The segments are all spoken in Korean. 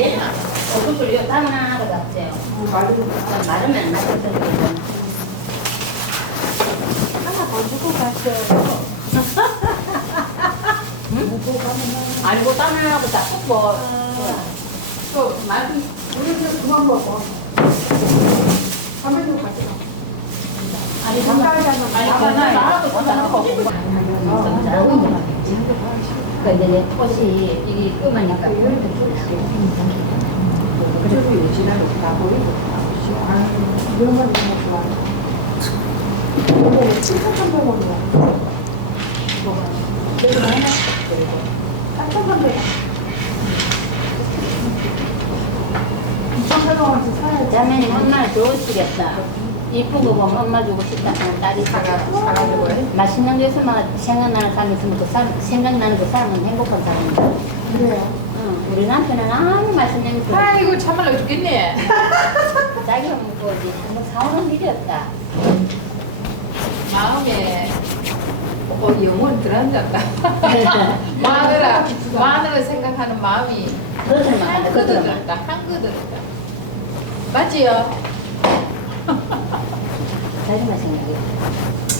얼굴 이거 담은 하나도 없어요. 마르면 맛있어요. 하나 더 주고 갔어요. 응? 아니고 땀 하나고 딱 굽고. 또 맛이 우리도 그만 먹어. 가면도 같이 가. 아니 잠깐만 나하고 잠깐만 그러니까 이제 내 꽃이 이게 끔하니까 그래도 요지나는 다 보이고. 이런 건 너무 좋아. 근데 7,300원이야. 뭐가? 그래도 많이 났어. 4,300원. 2,800원씩 사야지. 자매님 엄마 좋으시겠다. 이쁘고 보면 엄마 주고 싶다 하는 딸이 사가지고 해? 맛있는 게 있으면 생각나는 사람 있으면 그 사람, 생각나는 그 사람은 행복한 사람이다. 그래요. 응, 우리 남편은 아무 맛있는 게 없어. 아이고 참말로 죽겠네. 자기가 먹고 이제 한번 사오는 일이 없다. 마음에 영혼 들어앉았다. 마누라 생각하는 마음이 그것을 한 말한다. 그릇 그것을 들었다. 한 그릇 들었다. 맞지요? 자기만 생각해.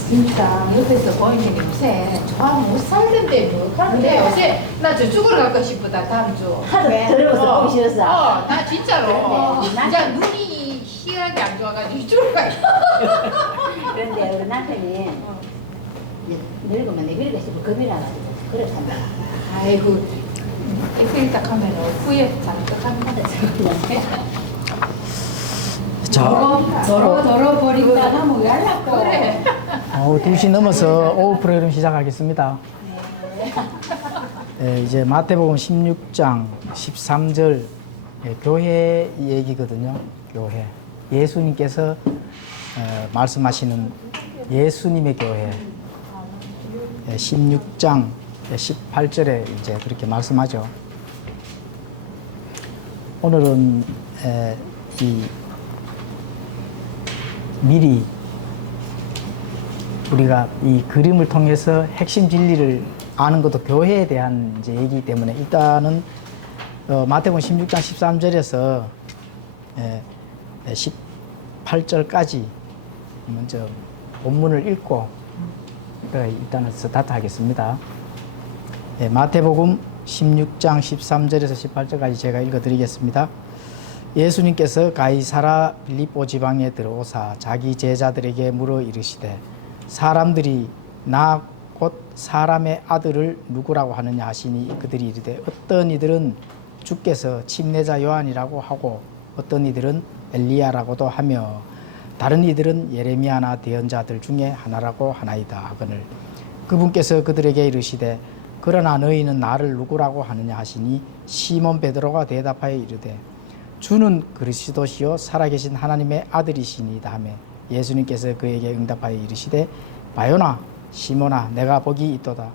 진짜 옆에서 보이는 게 요새 좋아하면 못 살던데 뭐 하는데 요새 나 저쪽으로 갈거 싶다 다음 주. 하도 더러워서 보기 싫었어. 나 진짜로 그런데 진짜 눈이 희한하게 안 좋아가지고 이쪽으로 가. 그런데 우리 남편이 이제 늙으면 늙을까 싶어 겁이라 가지고 그렇단다. 아이고 이렇게 딱 하면 후회 잔뜩합니다. 자, 더러 버리다가 뭐 yar라고. 그래. 2시 넘어서 오후 프로그램 시작하겠습니다. 이제 마태복음 16장 13절 교회 얘기거든요. 교회. 예수님께서 말씀하시는 예수님의 교회. 16장 18절에 이제 그렇게 말씀하죠. 오늘은 이 미리 우리가 이 그림을 통해서 핵심 진리를 아는 것도 교회에 대한 이제 얘기이기 때문에 일단은 마태복음 16장 13절에서 18절까지 먼저 본문을 읽고 일단은 스타트 하겠습니다. 마태복음 16장 13절에서 18절까지 제가 읽어드리겠습니다. 예수님께서 가이사라 빌립보 지방에 들어오사 자기 제자들에게 물어 이르시되 사람들이 나 곧 사람의 아들을 누구라고 하느냐 하시니 그들이 이르되 어떤 이들은 주께서 침례자 요한이라고 하고 어떤 이들은 엘리야라고도 하며 다른 이들은 예레미야나 대언자들 중에 하나라고 하나이다 하거늘 그분께서 그들에게 이르시되 그러나 너희는 나를 누구라고 하느냐 하시니 시몬 베드로가 대답하여 이르되 주는 그리스도시요 살아계신 하나님의 아들이시니이다 하며 예수님께서 그에게 응답하여 이르시되 바요나 시몬아 내가 복이 있도다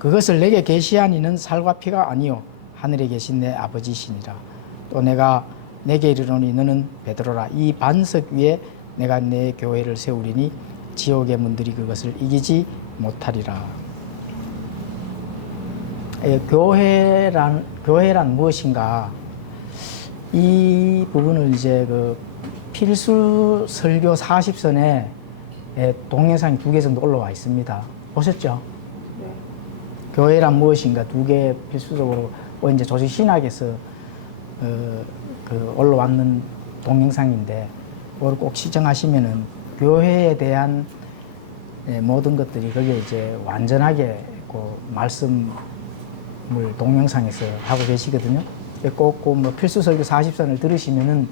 그것을 내게 계시한 이는 살과 피가 아니요 하늘에 계신 내 아버지시니라 또 내가 내게 이르노니 너는 베드로라 이 반석 위에 내가 내 교회를 세우리니 지옥의 문들이 그것을 이기지 못하리라. 교회란 무엇인가? 이 부분을 이제 그 필수 설교 40선에 동영상이 2개 정도 올라와 있습니다. 보셨죠? 네. 교회란 무엇인가 2개 필수적으로 이제 조직 신학에서 그 올라왔는 동영상인데 그걸 꼭 시청하시면은 교회에 대한 모든 것들이 거기에 이제 완전하게 그 말씀을 동영상에서 하고 계시거든요. 꼭 뭐 필수 설교 40선을 들으시면은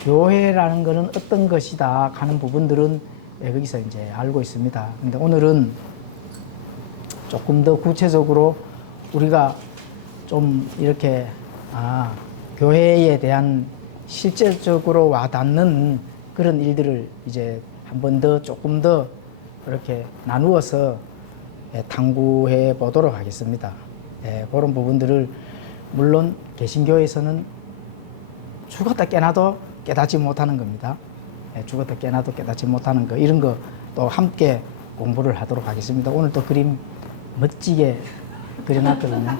교회라는 것은 어떤 것이다 하는 부분들은 거기서 이제 알고 있습니다. 근데 오늘은 조금 더 구체적으로 우리가 좀 이렇게 교회에 대한 실질적으로 와닿는 그런 일들을 이제 한 번 더 조금 더 이렇게 나누어서 탐구해 보도록 하겠습니다. 그런 부분들을 물론 개신교에서는 죽었다 깨나도 깨닫지 못하는 겁니다. 죽었다 깨나도 깨닫지 못하는 거 이런 거 또 함께 공부를 하도록 하겠습니다. 오늘 또 그림 멋지게 그려놨거든요.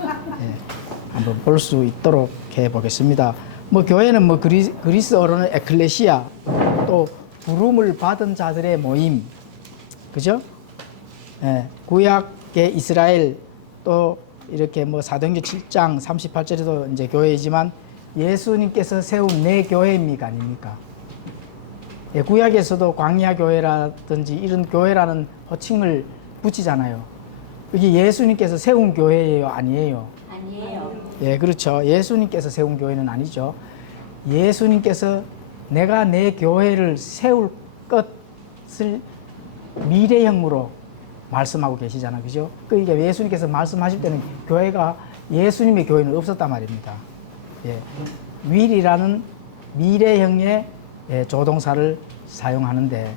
한번 볼 수 있도록 해 보겠습니다. 뭐 교회는 뭐 그리스어로는 에클레시아, 또 부름을 받은 자들의 모임, 그죠? 예, 구약의 이스라엘, 또 이렇게 뭐 사도행전 7장 38절에도 이제 교회이지만 예수님께서 세운 내 교회입니까 아닙니까? 예, 구약에서도 광야 교회라든지 이런 교회라는 호칭을 붙이잖아요. 이게 예수님께서 세운 교회예요, 아니에요? 아니에요. 예, 그렇죠. 예수님께서 세운 교회는 아니죠. 예수님께서 내가 내 교회를 세울 것을 미래형으로 말씀하고 계시잖아요. 그죠? 그러니까 예수님께서 말씀하실 때는 교회가 예수님의 교회는 없었단 말입니다. 예. will이라는 미래형의 조동사를 사용하는데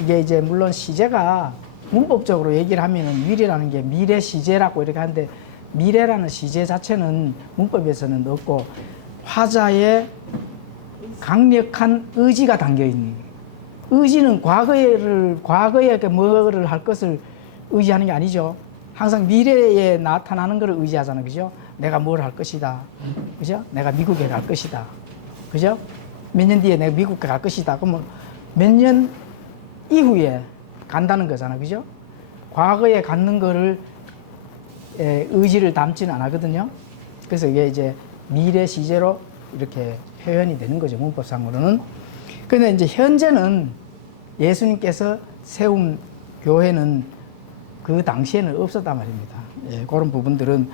이게 이제 물론 시제가 문법적으로 얘기를 하면은 will이라는 게 미래 시제라고 이렇게 하는데 미래라는 시제 자체는 문법에서는 없고 화자의 강력한 의지가 담겨 있는 거예요. 의지는 과거에 뭐를 할 것을 의지하는 게 아니죠. 항상 미래에 나타나는 것을 의지하잖아요. 그죠? 내가 뭘 할 것이다. 그죠? 내가 미국에 갈 것이다. 그죠? 몇 년 뒤에 내가 미국에 갈 것이다. 그러면 몇 년 이후에 간다는 거잖아요. 그죠? 과거에 갖는 거를 의지를 담지는 안 하거든요. 그래서 이게 이제 미래 시제로 이렇게 표현이 되는 거죠. 문법상으로는. 그런데 이제 현재는 예수님께서 세운 교회는 그 당시에는 없었단 말입니다. 예, 그런 부분들은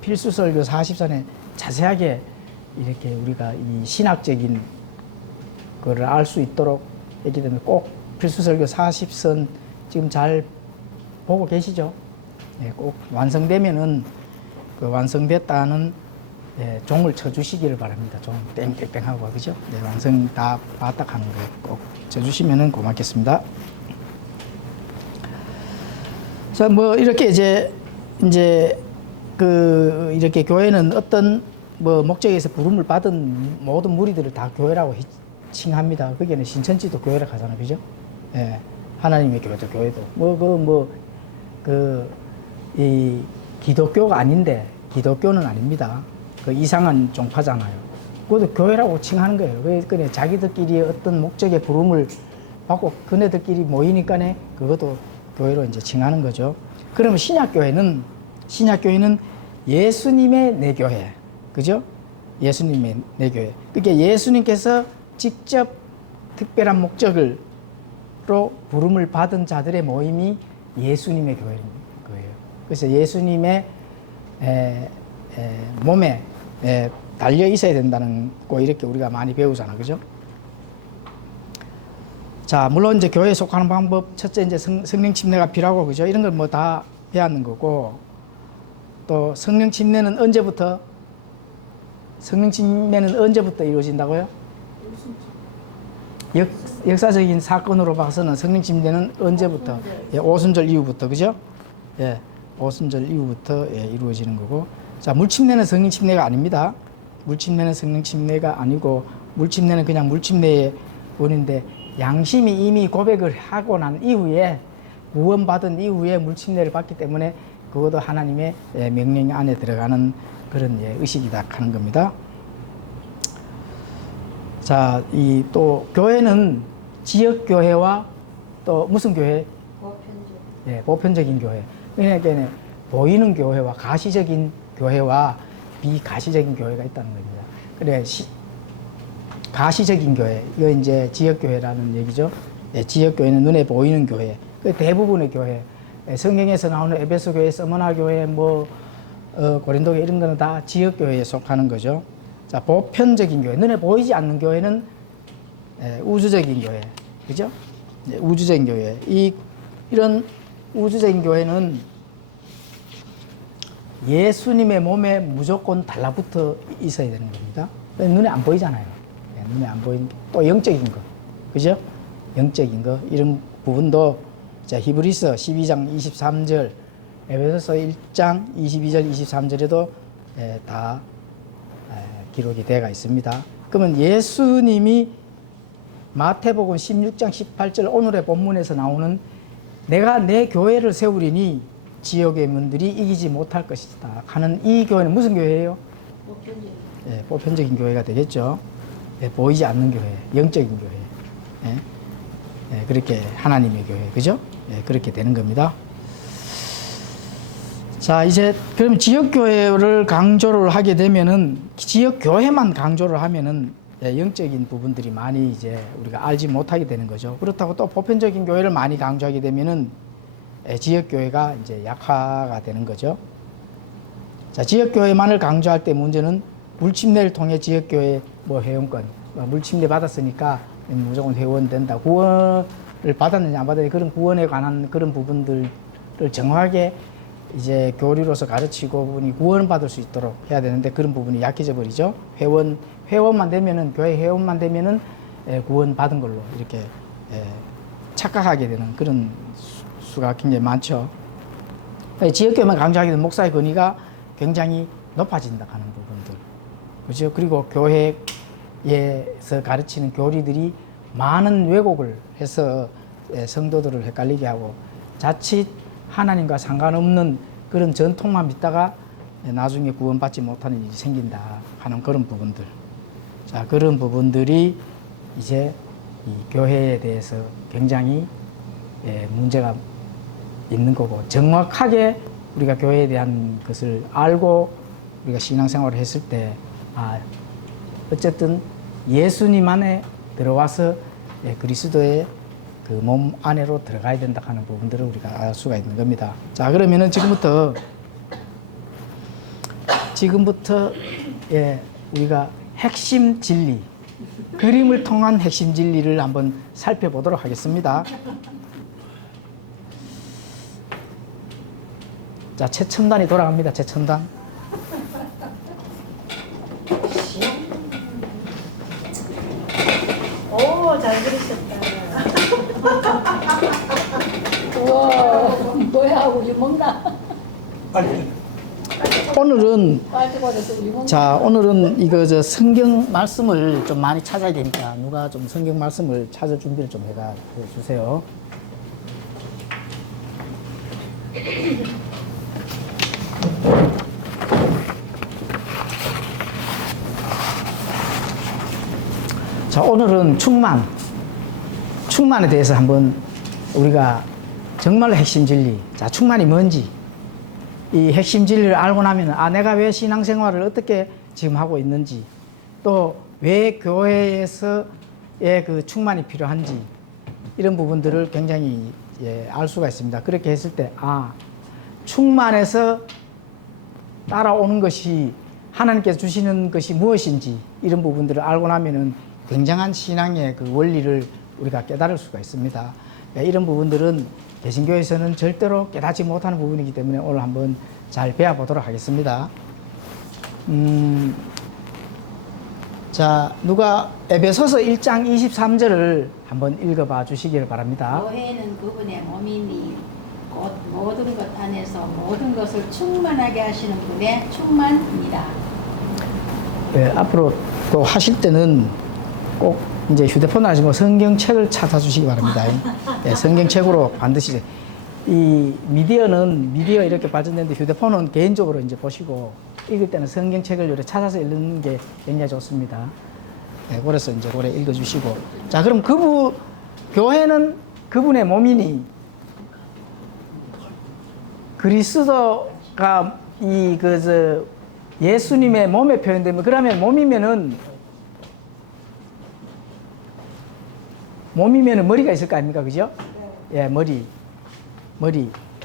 필수설교 40선에 자세하게 이렇게 우리가 이 신학적인 거를 알 수 있도록 했기 때문에 꼭 필수설교 40선 지금 잘 보고 계시죠? 예, 꼭 완성되면은 그 완성됐다는 종을 쳐주시기를 바랍니다. 종 땡땡땡하고 그죠? 네, 완성 다 봤다 하는 거 꼭 쳐주시면은 고맙겠습니다. 자, 뭐 이렇게 이제 그 이렇게 교회는 어떤 뭐 목적에서 부름을 받은 모든 무리들을 다 교회라고 칭합니다. 거기에는 신천지도 교회라고 하잖아요, 그죠? 예, 하나님의 교회도 교회도 이 기독교가 아닌데 기독교는 아닙니다. 그 이상한 종파잖아요. 그것도 교회라고 칭하는 거예요. 왜 그래 자기들끼리 어떤 목적의 부름을 받고 그네들끼리 모이니까네 그것도 교회로 이제 칭하는 거죠. 그러면 신약교회는 예수님의 내 교회, 그죠? 예수님의 내 교회. 그러니까 예수님께서 직접 특별한 목적으로 부름을 받은 자들의 모임이 예수님의 교회인 거예요. 그래서 예수님의 몸에 달려 있어야 된다는 거 이렇게 우리가 많이 배우잖아, 그죠? 자, 물론 이제 교회에 속하는 방법, 첫째 이제 성령 침례가 필요하고, 그죠? 이런 걸 뭐 다 배웠는 거고, 또 성령 침례는 언제부터 이루어진다고요? 역사적인 사건으로 봐서는 성령 침례는 언제부터? 예, 오순절 이후부터, 그죠? 예, 오순절 이후부터 이루어지는 거고. 자, 물침례는 성령 침례가 아닙니다. 물침례는 성령 침례가 아니고, 물침례는 그냥 물침례의 원인데, 양심이 이미 고백을 하고 난 이후에, 구원받은 이후에 물침례를 받기 때문에, 그것도 하나님의 명령 안에 들어가는 그런 의식이다 하는 겁니다. 자, 이 또 교회는 지역교회와 또 무슨 교회? 보편적인 교회. 그러니까 보이는 교회와 가시적인 교회와 비가시적인 교회가 있다는 겁니다. 그래, 가시적인 교회, 이거 이제 지역교회라는 얘기죠. 지역교회는 눈에 보이는 교회. 그 대부분의 교회. 성경에서 나오는 에베소 교회, 서머나 교회, 고린도 교회 이런 거는 다 지역교회에 속하는 거죠. 자, 보편적인 교회. 눈에 보이지 않는 교회는 우주적인 교회. 그죠? 우주적인 교회. 이런 우주적인 교회는 예수님의 몸에 무조건 달라붙어 있어야 되는 겁니다. 눈에 안 보이잖아요. 눈에 안 보이는 또 영적인 거. 그죠? 영적인 거. 이런 부분도 자, 히브리서 12장 23절, 에베소서 1장 22절, 23절에도 다 기록이 되어 있습니다. 그러면 예수님이 마태복음 16장 18절 오늘의 본문에서 나오는 내가 내 교회를 세우리니 지역의 문들이 이기지 못할 것이다 하는 이 교회는 무슨 교회예요? 예, 보편적인 교회가 되겠죠. 예, 보이지 않는 교회, 영적인 교회. 예, 예, 그렇게 하나님의 교회, 그죠? 예, 그렇게 되는 겁니다. 자, 이제 그럼 지역교회를 강조를 하게 되면은 지역교회만 강조를 하면은 예, 영적인 부분들이 많이 이제 우리가 알지 못하게 되는 거죠. 그렇다고 또 보편적인 교회를 많이 강조하게 되면은 예, 지역교회가 이제 약화가 되는 거죠. 자, 지역교회만을 강조할 때 문제는 물침례를 통해 지역교회 뭐 회원권, 물침례 받았으니까 무조건 회원 된다. 구원을 받았느냐 안 받았느냐 그런 구원에 관한 그런 부분들을 정확하게 이제 교리로서 가르치고 분이 구원받을 수 있도록 해야 되는데 그런 부분이 약해져 버리죠. 회원만 되면은 교회 회원만 되면은 구원받은 걸로 이렇게 착각하게 되는 그런 수가 굉장히 많죠. 지역교회만 강조하게 되면 목사의 권위가 굉장히 높아진다 하는 부분들. 그죠? 그리고 교회에서 가르치는 교리들이 많은 왜곡을 해서 성도들을 헷갈리게 하고 자칫 하나님과 상관없는 그런 전통만 믿다가 나중에 구원받지 못하는 일이 생긴다 하는 그런 부분들. 자, 그런 부분들이 이제 이 교회에 대해서 굉장히 문제가 있는 거고 정확하게 우리가 교회에 대한 것을 알고 우리가 신앙생활을 했을 때 어쨌든 예수님 안에 들어와서 그리스도의 그 몸 안으로 들어가야 된다 하는 부분들을 우리가 알 수가 있는 겁니다. 자, 그러면은 지금부터 우리가 핵심 진리, 그림을 통한 핵심 진리를 한번 살펴보도록 하겠습니다. 자, 최첨단이 돌아갑니다. 최첨단. 오, 잘 그리셨다. 우와, 뭐야, 우유 먹나? 오늘은 빨대고에서 우유 먹나? 자, 오늘은 이거 성경 말씀을 좀 많이 찾아야 되니까 누가 좀 성경 말씀을 찾을 준비를 좀 해가 주세요. 자, 오늘은 충만에 대해서 한번 우리가 정말로 핵심 진리, 자, 충만이 뭔지, 이 핵심 진리를 알고 나면, 내가 왜 신앙생활을 어떻게 지금 하고 있는지, 또 왜 교회에서의 그 충만이 필요한지, 이런 부분들을 굉장히 알 수가 있습니다. 그렇게 했을 때, 충만해서 따라오는 것이 하나님께서 주시는 것이 무엇인지, 이런 부분들을 알고 나면은 굉장한 신앙의 그 원리를 우리가 깨달을 수가 있습니다. 이런 부분들은 개신교에서는 절대로 깨닫지 못하는 부분이기 때문에 오늘 한번 잘 배워보도록 하겠습니다. 자, 누가 에베소서 1장 23절을 한번 읽어봐 주시기를 바랍니다. 교회는 그분의 몸이니 곧 모든 것 안에서 모든 것을 충만하게 하시는 분의 충만입니다. 앞으로 또 하실 때는 꼭 이제 휴대폰을 하시고 성경책을 찾아주시기 바랍니다. 성경책으로 반드시. 이 미디어 이렇게 발전되는데 휴대폰은 개인적으로 이제 보시고 읽을 때는 성경책을 이렇게 찾아서 읽는 게 굉장히 좋습니다. 그래서 이제 오래 읽어주시고. 자, 그럼 교회는 그분의 몸이니 그리스도가 예수님의 몸에 표현되면 그러면 몸이면은 머리가 있을 거 아닙니까? 그죠? 예, 머리.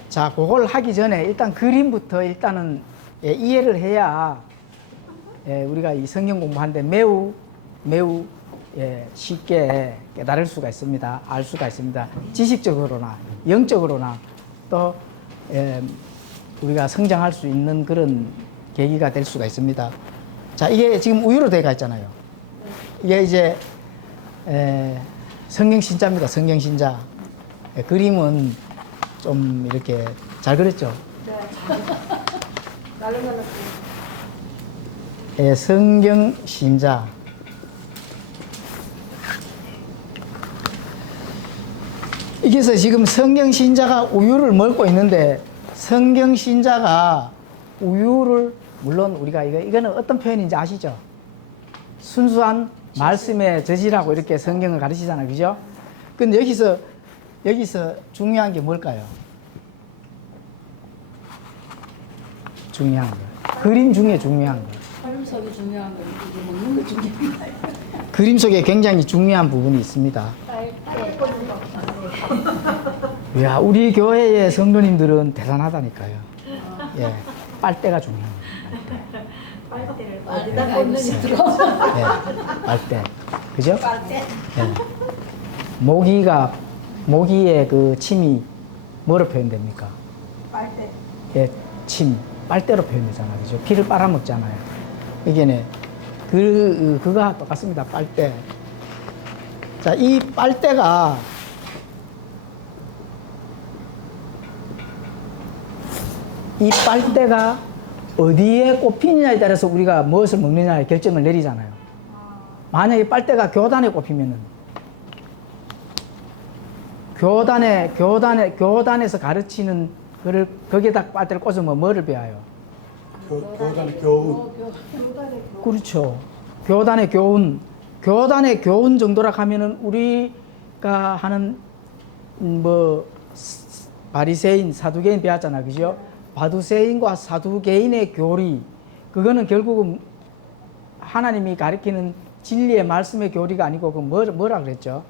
자, 그걸 하기 전에 일단 그림부터 일단은 이해를 해야 우리가 이 성경 공부하는데 매우 쉽게 깨달을 수가 있습니다. 알 수가 있습니다. 지식적으로나 영적으로나 또 우리가 성장할 수 있는 그런 계기가 될 수가 있습니다. 자, 이게 지금 우유로 되어 있잖아요. 이게 이제 성경신자입니다. 성경신자. 그림은 좀 이렇게 잘 그렸죠? 네. 성경신자. 이게서 지금 성경신자가 우유를 먹고 있는데 성경신자가 우유를 물론 우리가 이거는 어떤 표현인지 아시죠? 순수한 말씀의 저지라고 이렇게 성경을 가르치잖아요. 그죠? 근데 여기서 중요한 게 뭘까요? 중요한 거. 그림 중에 중요한 거. 그림 속이 중요한 건 이게 먹는 거 중요한 거예요. 그림 속에 굉장히 중요한 부분이 있습니다. 이야, 우리 교회의 성도님들은 대단하다니까요. 예, 빨대가 중요합니다. 빨대를 어디다 어디다 꽂느냐. 예, 빨대. 그죠? 빨대. 예. 모기의 그 침이 뭐로 표현됩니까? 빨대. 예, 침. 빨대로 표현되잖아요. 그죠? 피를 빨아먹잖아요. 이게네, 그거와 똑같습니다. 빨대. 자, 이 빨대가 어디에 꼽히느냐에 따라서 우리가 무엇을 먹느냐에 결정을 내리잖아요. 만약에 빨대가 교단에 꼽히면은 교단에서 가르치는 그를 거기에다 빨대를 꽂으면 뭐를 배워요? 교단의 교훈. 그렇죠. 교단의 교훈 정도라 하면은 우리가 하는 바리새인, 사두개인 배웠잖아, 그죠? 바두새인과 사두개인의 교리, 그거는 결국은 하나님이 가르치는 진리의 말씀의 교리가 아니고 그 뭐라 그랬죠?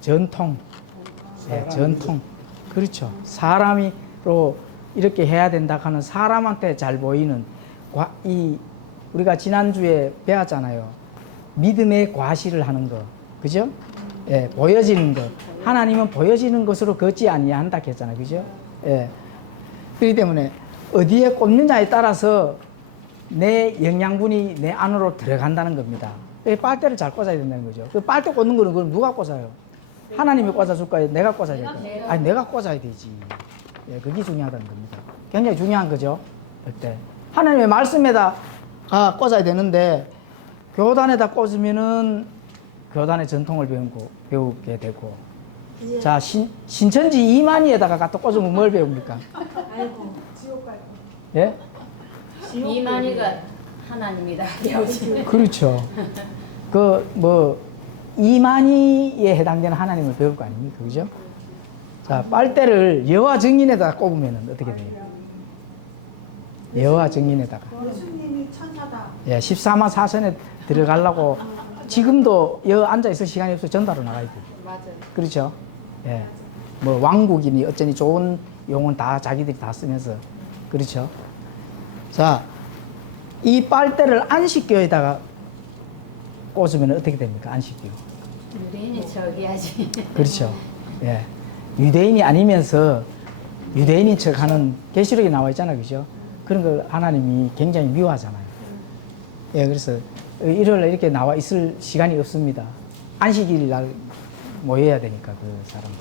전통. 네, 전통. 그렇죠. 사람으로 이렇게 해야 된다 하는 사람한테 잘 보이는 우리가 지난주에 배웠잖아요. 믿음의 과시를 하는 거. 그죠? 예, 보여지는 것. 하나님은 보여지는 것으로 걷지 아니한다 했잖아요. 그죠? 예. 그렇기 때문에 어디에 꽂느냐에 따라서 내 영양분이 내 안으로 들어간다는 겁니다. 빨대를 잘 꽂아야 된다는 거죠. 그 빨대 꽂는 거는 그럼 누가 꽂아요? 하나님이 꽂아줄까요? 내가 꽂아야 될까요? 아니, 내가 꽂아야 되지. 예, 그게 중요하다는 겁니다. 굉장히 중요한 거죠. 그때 하나님의 말씀에다 꽂아야 되는데 교단에다 꽂으면은 교단의 전통을 배우게 되고, 자, 신천지 이만희에다가 갖다 꽂으면 뭘 배웁니까? 아이고, 지옥 갈 거. 예? 이만희가 하나님이다. 그렇죠. 이만희에 해당되는 하나님을 배울 거 아닙니까? 그죠? 자, 빨대를 여호와 증인에다가 꼽으면 어떻게 돼요? 여호와 증인에다가. 예수님이 천사다. 예, 14만 4천에 들어가려고 지금도 여 앉아있을 시간이 없어 전달로 나가야 돼요. 맞아요. 그렇죠? 예. 왕국이니 어쩌니 좋은 용어는 다 자기들이 다 쓰면서. 그렇죠? 자, 이 빨대를 안식교에다가 꽂으면 어떻게 됩니까? 안식교. 유대인이 저기야지. 그렇죠. 예. 유대인이 아니면서 유대인인 척 하는 계시록에 나와 있잖아요. 그죠? 그런 걸 하나님이 굉장히 미워하잖아요. 예, 그래서 일요일날 이렇게 나와 있을 시간이 없습니다. 안식일 날 모여야 되니까, 그 사람들.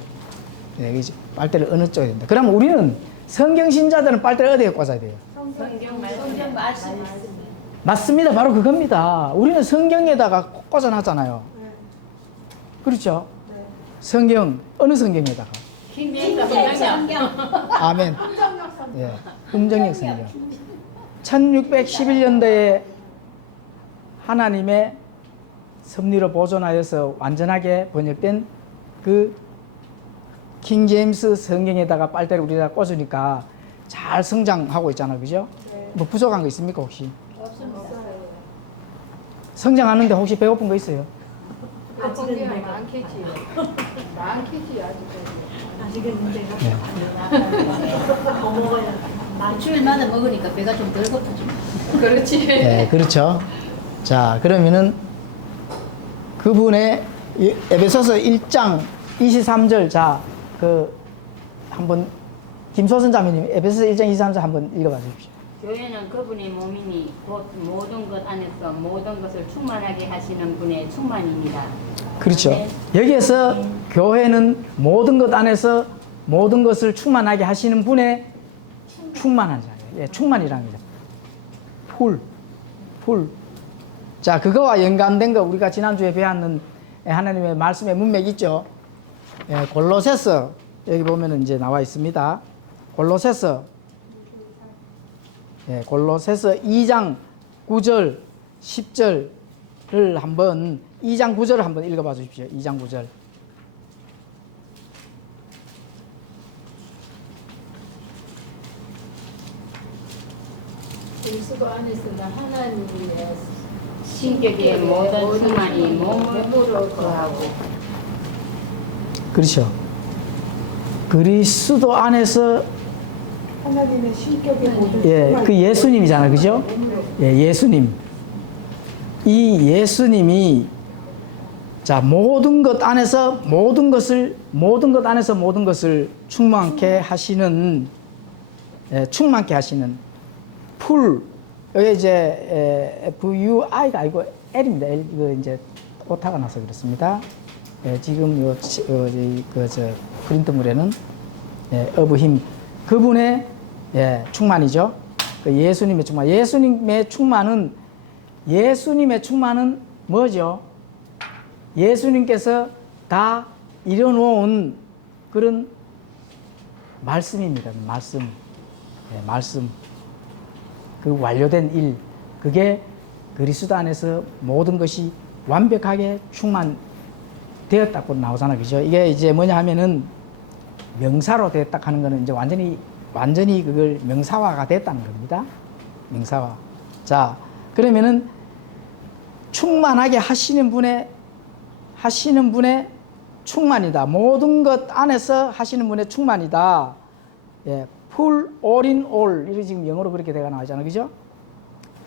예, 이제 빨대를 어느 쪽에 된다. 그러면 우리는 성경 신자들은 빨대를 어디에 꽂아야 돼요? 성경 말씀. 맞습니다. 바로 그겁니다. 우리는 성경에다가 꽂아놨잖아요. 그렇죠? 성경, 어느 성경에다가? 킹제임스 성경. 아멘. 예, 음정역 성경. 1611년도에 하나님의 섭리로 보존하여서 완전하게 번역된 그 킹제임스 성경에다가 빨대를 우리가 꽂으니까 잘 성장하고 있잖아요. 그죠? 뭐 부족한 거 있습니까, 혹시? 없습니다. 성장하는데 혹시 배고픈 거 있어요? 아직은 내가 많겠지요. 많겠지, 아직까지. 아직은 문제가 네. 더 먹어야 돼. 일주일마다 먹으니까 배가 좀 덜 고프지. 그렇지. 네, 그렇죠. 자, 그러면은 그분의 에베소서 1장 23절, 자, 한번 김소선 자매님 에베소서 1장 23절 한번 읽어봐 주십시오. 교회는 그분의 몸이니 곧 모든 것 안에서 모든 것을 충만하게 하시는 분의 충만입니다. 그렇죠. 네. 여기에서 교회는 모든 것 안에서 모든 것을 충만하게 하시는 분의 충만한 자예요. 예, 충만이라는 거죠. 풀. 자, 그거와 연관된 거 우리가 지난주에 배웠는 하나님의 말씀의 문맥 있죠. 예, 골로새서 여기 보면은 이제 나와 있습니다. 골로새서 예, 골로새서 2장 9절 10절을 한번 2장 9절을 한번 읽어봐 주십시오. 2장 9절. 그리스도 안에서는 하나님의 신격의 모든 충만이 몸으로 거하고 그렇죠. 그리스도 안에서 하나님의 신격의 모든 예, 충만이 그 예수님이잖아, 그죠? 예, 예수님. 이 예수님이 자 모든 것 안에서 모든 것 안에서 모든 것을 충만케 하시는 충만케 하시는 풀 여기 이제 FUI가 아니고 L입니다. L 이거 이제 오타가 나서 그렇습니다. 예, 지금 저 프린트물에는 of him 그분의 충만이죠. 그 예수님의 충만. 예수님의 충만은 뭐죠? 예수님께서 다 이뤄놓은 그런 말씀입니다. 말씀. 말씀. 그 완료된 일. 그게 그리스도 안에서 모든 것이 완벽하게 충만되었다고 나오잖아요. 그죠? 이게 이제 뭐냐 하면은 명사로 됐다 하는 거는 이제 완전히 그걸 명사화가 됐다는 겁니다. 명사화. 자, 그러면은 충만하게 하시는 분의 충만이다. 모든 것 안에서 하시는 분의 충만이다. 예, full, all in all. 이게 지금 영어로 그렇게 대가 나오잖아요. 그죠?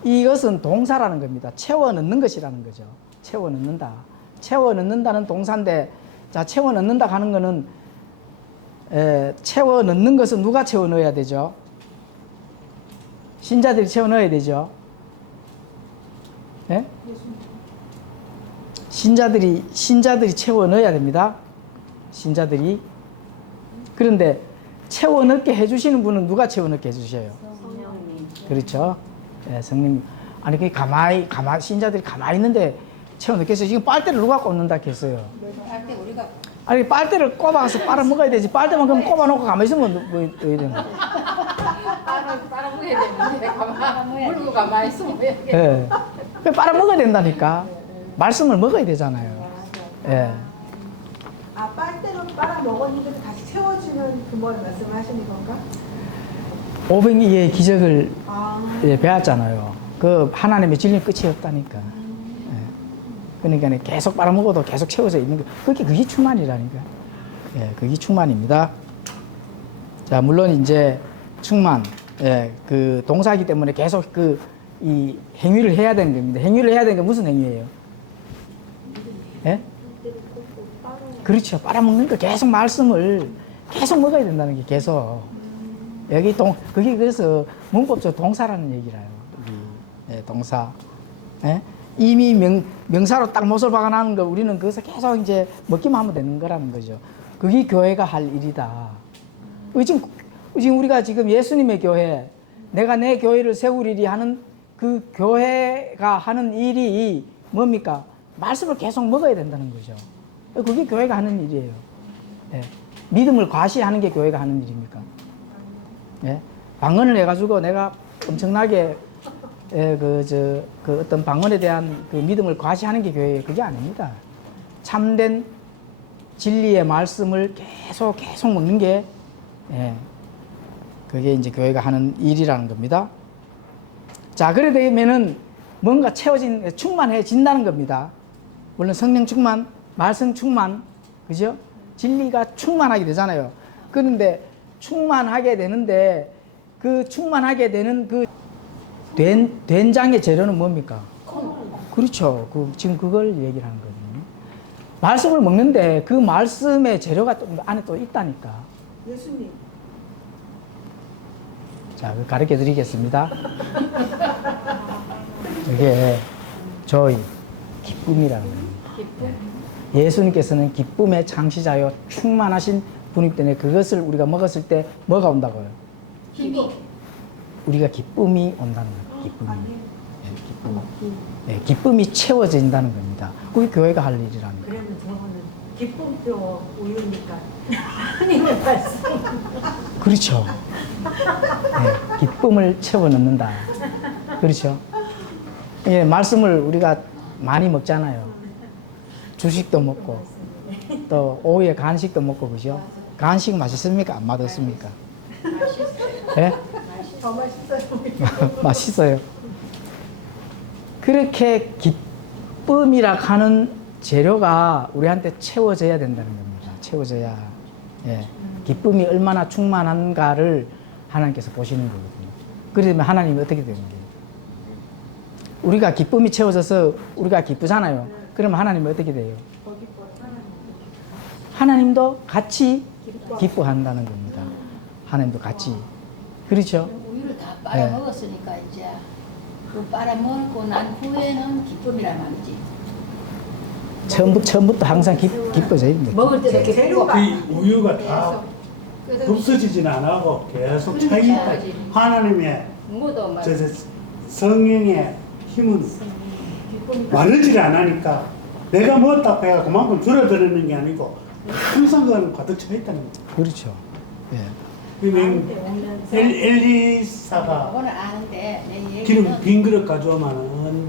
이것은 동사라는 겁니다. 채워 넣는 것이라는 거죠. 채워 넣는다. 채워 넣는다는 동사인데, 자, 채워 넣는다 하는 거는, 채워 넣는 것은 누가 채워 넣어야 되죠? 신자들이 채워 넣어야 되죠. 예? 신자들이 채워 넣어야 됩니다. 신자들이. 그런데 채워 넣게 해주시는 분은 누가 채워 넣게 해주셔요? 성령님. 그렇죠. 예, 성령. 아니, 그 신자들이 가만히 있는데 채워 넣겠어요. 지금 빨대를 누가 꽂는다 했어요? 할때 우리가 아니, 빨대를 꼽아서 빨아 먹어야 되지. 빨대만 그럼 꼽아놓고 가만히 있으면 뭐 어야 되나? 빨아먹어야 되는데 가만 물고 가만히 있으면 예. 그 빨아 먹어야 된다니까. 말씀을 먹어야 되잖아요. 예. 아, 빨대로 빨아 먹었는데 다시 채워지는 그걸 말씀하시는 건가? 오병이의 기적을 아, 배웠잖아요. 그 하나님의 진리 끝이 없다니까. 예. 그러니까 계속 빨아먹어도 계속 채워져 있는 거. 그게 충만이라니까. 예, 그게 충만입니다. 자, 물론 이제 충만, 그 동사이기 때문에 계속 이 행위를 해야 되는 겁니다. 행위를 해야 되는 게 무슨 행위예요? 예? 그렇죠. 빨아먹는 거 계속 말씀을 계속 먹어야 된다는 게 계속. 여기 그게 그래서 문법적 동사라는 얘기라요. 동사. 예? 이미 명사로 딱 못을 박아나는 거 우리는 거기서 계속 이제 먹기만 하면 되는 거라는 거죠. 그게 교회가 할 일이다. 지금 우리가 지금 예수님의 교회, 내가 내 교회를 세우리리 하는 그 교회가 하는 일이 뭡니까? 말씀을 계속 먹어야 된다는 거죠. 그게 교회가 하는 일이에요. 예. 믿음을 과시하는 게 교회가 하는 일입니까? 예. 방언을 해가지고 내가 엄청나게 그 어떤 방언에 대한 그 믿음을 과시하는 게 교회예요. 그게 아닙니다. 참된 진리의 말씀을 계속 먹는 게, 그게 이제 교회가 하는 일이라는 겁니다. 자, 그래 되면은 뭔가 충만해진다는 겁니다. 물론 성령 충만, 말씀 충만, 그죠? 진리가 충만하게 되잖아요. 그런데 충만하게 되는데 그 충만하게 되는 그 된장의 재료는 뭡니까? 그렇죠. 지금 그걸 얘기를 하는 거거든요. 말씀을 먹는데 그 말씀의 재료가 또 안에 또 있다니까. 예수님. 자, 가르쳐 드리겠습니다. 이게 저희 기쁨이라는 겁니다. 예수님께서는 기쁨의 창시자요 충만하신 분이기 때문에 그것을 우리가 먹었을 때 뭐가 온다고요? 힘이 우리가 기쁨이 온다는 거예요. 기쁨이 채워진다는 겁니다. 그게 교회가 할 일이라는 거예요. 그러면 저거는 기쁨표 우유니까 하나님의 말씀. 그렇죠. 예, 기쁨을 채워 넣는다. 그렇죠? 예, 말씀을 우리가 많이 먹잖아요. 주식도 먹고 또 오후에 간식도 먹고 그죠? 간식 맛있습니까? 안 맛없습니까? 예? 더 맛있어요. 맛있어요. 그렇게 기쁨이라 하는 재료가 우리한테 채워져야 된다는 겁니다. 채워져야. 예. 기쁨이 얼마나 충만한가를 하나님께서 보시는 거거든요. 그러면 하나님이 어떻게 되는 거예요? 우리가 기쁨이 채워져서 우리가 기쁘잖아요. 그러면 하나님이 어떻게 돼요? 하나님도 같이 기뻐한다는 겁니다. 하나님도 같이. 그렇죠? 우유를 다 빨아먹었으니까 이제 그 빨아먹고 난 후에는 기쁨이란 말이지. 처음부터 항상 기뻐져야 됩니다. 먹을 때도 이렇게 재료가 그 우유가 다 없어지진 않고 계속 차 있다. 하나님의 뭐도 막 성령의 힘은 많으질 않으니까 내가 먹었다고 해가 그만큼 줄어드는 게 아니고 항상 그거는 가득 차 있다는 거죠. 그렇죠. 예. 엘리사가 그거는 아는데 내 기름 얘기는 빈 그릇 가져오면은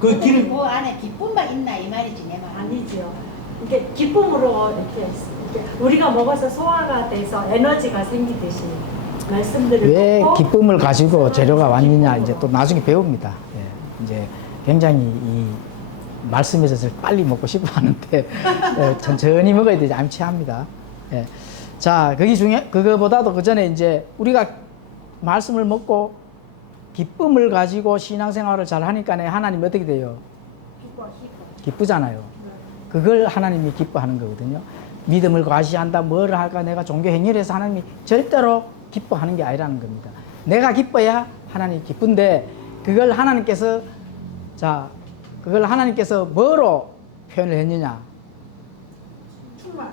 그 기름 그 안에 기쁨만 있나 이 말이지 내 말. 아니지요. 이게 기쁨으로 이렇게 우리가 먹어서 소화가 돼서 에너지가 생기듯이 말씀들을 왜 듣고 기쁨을 가지고 재료가 왔느냐 이제 또 나중에 배웁니다. 예. 이제 굉장히 이 말씀에서 빨리 먹고 싶어 하는데 예, 천천히 먹어야 되지 암치합니다. 예. 자, 거기 중에 그거보다도 그 전에 이제 우리가 말씀을 먹고 기쁨을 가지고 신앙생활을 잘 하니까 하나님이 어떻게 돼요? 기쁘잖아요. 그걸 하나님이 기뻐하는 거거든요. 믿음을 과시한다, 뭘 할까, 내가 종교 행위를 해서 하나님이 절대로 기뻐하는 게 아니라는 겁니다. 내가 기뻐야 하나님이 기쁜데 그걸 하나님께서 그걸 하나님께서 뭐로 표현을 했느냐? 충만.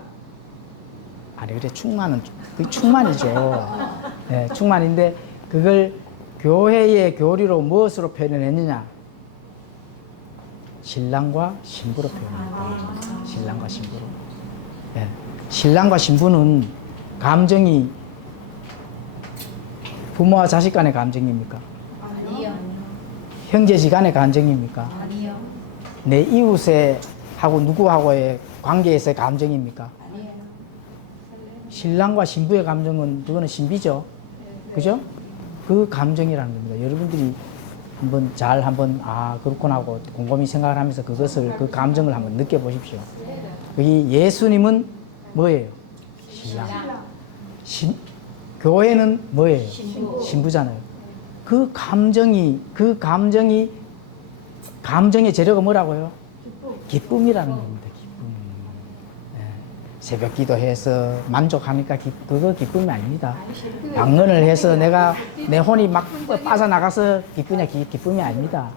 아니 그래 충만은 그 충만이죠. 네, 충만인데 그걸 교회의 교리로 무엇으로 표현을 했느냐? 신랑과 신부로 표현합니다. 신랑과 신부로. 네. 신랑과 신부는 감정이 부모와 자식 간의 감정입니까? 아니요. 형제지간의 감정입니까? 아니요. 내 이웃에 하고 누구하고의 관계에서의 감정입니까? 아니요. 신랑과 신부의 감정은 그거는 신비죠. 그죠? 그 감정이라는 겁니다. 여러분들이 한번 그렇구나 하고 곰곰이 생각을 하면서 그 감정을 한번 느껴보십시오. 여기 예수님은 뭐예요? 신랑. 교회는 뭐예요? 신부잖아요. 그 감정의 재료가 뭐라고요? 기쁨이라는 겁니다. 기쁨. 예. 새벽 기도해서 만족하니까 그거 기쁨이 아닙니다. 방언을 해서 내 혼이 막 빠져나가서 기쁨이 아닙니다.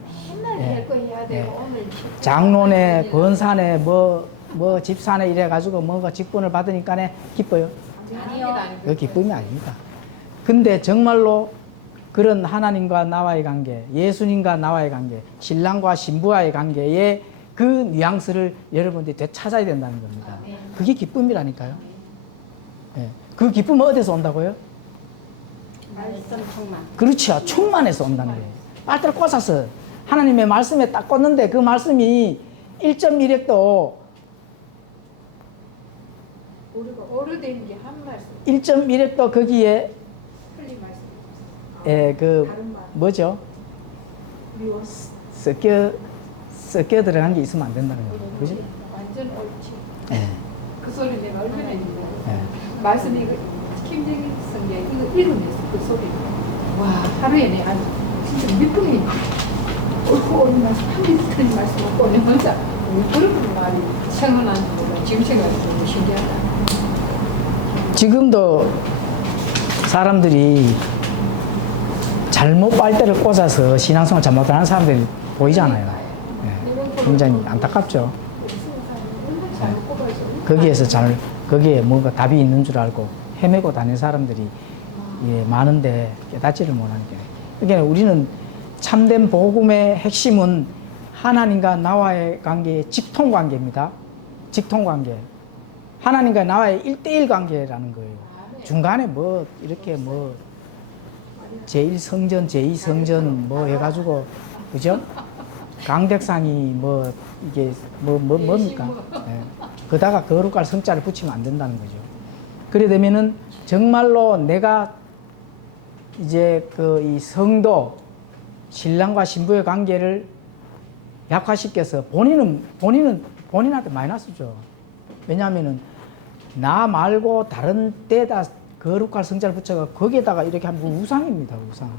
예. 예. 장로네, 권사네, 뭐 집사네 이래가지고 뭔가 직분을 받으니까 기뻐요. 그 기쁨이 아닙니다. 근데 정말로 그런 하나님과 나와의 관계, 예수님과 나와의 관계, 신랑과 신부와의 관계에 그 뉘앙스를 여러분들이 되찾아야 된다는 겁니다. 그게 기쁨이라니까요. 예. 그 기쁨은 어디서 온다고요? 말씀 충만. 그렇죠. 충만해서 온다는 거예요. 빨대를 꽂아서 하나님의 말씀에 딱 꽂는데 그 말씀이 1.1핵도 오르된 게 한 말씀 1.1핵도 거기에 틀린 말씀. 다른 말. 뭐죠? 미워스. 섞여 들어간 게 있으면 안 된다는 거예요. 그지? 완전 옳지. 예. 그 소리 내가 얼마나 했는데 예. 말씀이 김정일 성경 이거 읽으면서 그 소리 와 하루에 내가 진짜 몇 번이 옳고 옳은 말씀 한 번씩 틀린 말씀 없고 내 혼자 그런 말이 생각나는 지금 생각해도 신기하다. 지금도 사람들이 잘못 빨대를 꽂아서 신앙생활 잘못하는 사람들이 보이잖아요. 예. 굉장히 안타깝죠. 거기에 뭔가 답이 있는 줄 알고 헤매고 다니는 사람들이 많은데 깨닫지를 못하니까. 그러니까 우리는 참된 복음의 핵심은 하나님과 나와의 관계의 직통관계입니다. 직통관계. 하나님과 나와의 1대1 관계라는 거예요. 중간에 이렇게 제1성전, 제2성전 뭐 해가지고 그죠? 강백상이 뭐 이게 뭡니까? 예. 그다가 거룩할 성자를 붙이면 안 된다는 거죠. 그래 되면은 정말로 내가 이제 그 이 성도 신랑과 신부의 관계를 약화시켜서 본인한테 마이너스죠. 왜냐하면은 나 말고 다른 데다 거룩할 성자를 붙여가 거기에다가 이렇게 하면 우상입니다. 우상.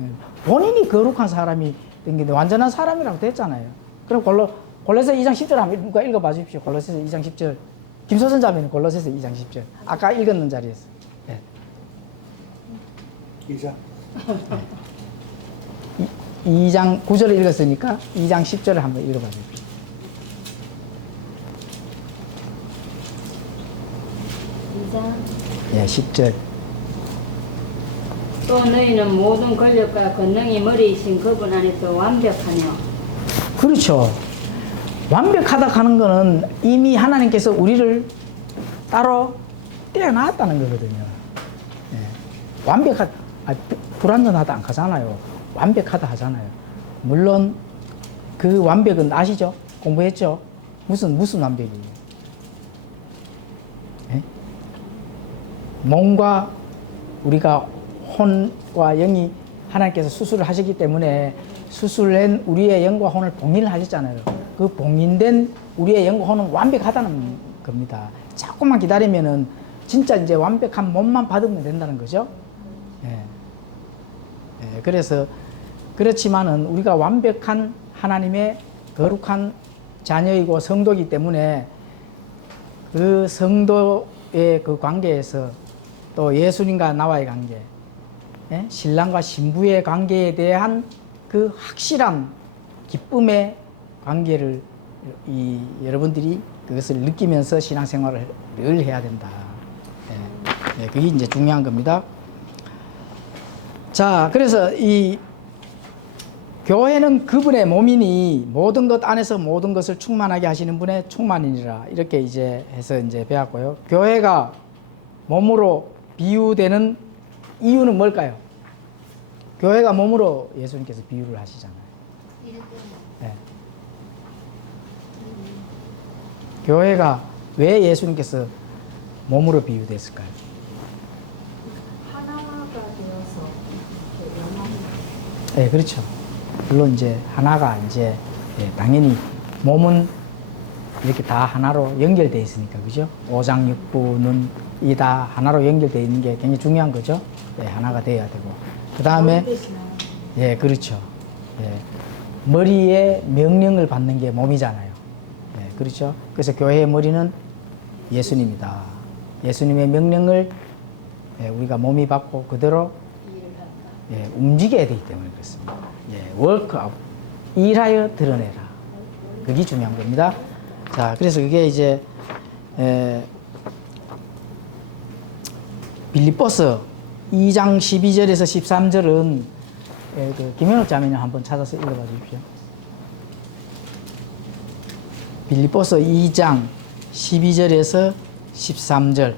예. 본인이 거룩한 사람이 된 게 완전한 사람이라고 됐잖아요. 그럼 골로새 2장 10절 한번 누가 읽어봐 주십시오. 골로새 2장 10절. 김소선 자매는 골로새서 2장 10절. 아까 읽었는 자리에서. 예. 기자. 2장 9절을 읽었으니까 2장 10절을 한번 읽어봐 주십시오. 2장. 예, 10절. 또 너희는 모든 권력과 권능이 머리이신 그분 안에서 완벽하며. 그렇죠. 완벽하다 하는 거는 이미 하나님께서 우리를 따로 떼어놨다는 거거든요. 예. 불완전하다 안 하잖아요. 완벽하다 하잖아요. 물론 그 완벽은 아시죠? 공부했죠? 무슨 완벽이에요? 예? 몸과 우리가 혼과 영이 하나님께서 수술을 하셨기 때문에 수술된 우리의 영과 혼을 봉인을 하셨잖아요. 그 봉인된 우리의 영과 혼은 완벽하다는 겁니다. 조금만 기다리면은 진짜 이제 완벽한 몸만 받으면 된다는 거죠. 예. 예. 그래서 그렇지만은 우리가 완벽한 하나님의 거룩한 자녀이고 성도이기 때문에 그 성도의 그 관계에서 또 예수님과 나와의 관계, 예? 신랑과 신부의 관계에 대한 그 확실한 기쁨의 관계를 여러분들이 그것을 느끼면서 신앙생활을 늘 해야 된다. 예. 예, 그게 이제 중요한 겁니다. 자, 그래서 이 교회는 그분의 몸이니 모든 것 안에서 모든 것을 충만하게 하시는 분의 충만이니라. 이렇게 이제 해서 이제 배웠고요. 교회가 몸으로 비유되는 이유는 뭘까요? 교회가 몸으로 예수님께서 비유를 하시잖아요. 네. 교회가 왜 예수님께서 몸으로 비유됐을까요? 하나가 되어서 이렇게 연합. 네, 그렇죠. 물론 이제 하나가 이제 예, 당연히 몸은 이렇게 다 하나로 연결되어 있으니까 그죠? 오장육부는 이 다 하나로 연결되어 있는 게 굉장히 중요한 거죠. 예, 하나가 되어야 되고 그 다음에 예, 그렇죠. 예, 머리에 명령을 받는 게 몸이잖아요. 예, 그렇죠. 그래서 교회의 머리는 예수님이다. 예수님의 명령을 예, 우리가 몸이 받고 그대로 예, 움직여야 되기 때문에 그렇습니다. 예, 워크아웃, 일하여 드러내라. 그게 중요한 겁니다. 자, 그래서 그게 이제 빌립보서 2장 12절에서 13절은 그 김현욱 자매님 한번 찾아서 읽어봐 주십시오. 빌립보서 2장 12절에서 13절.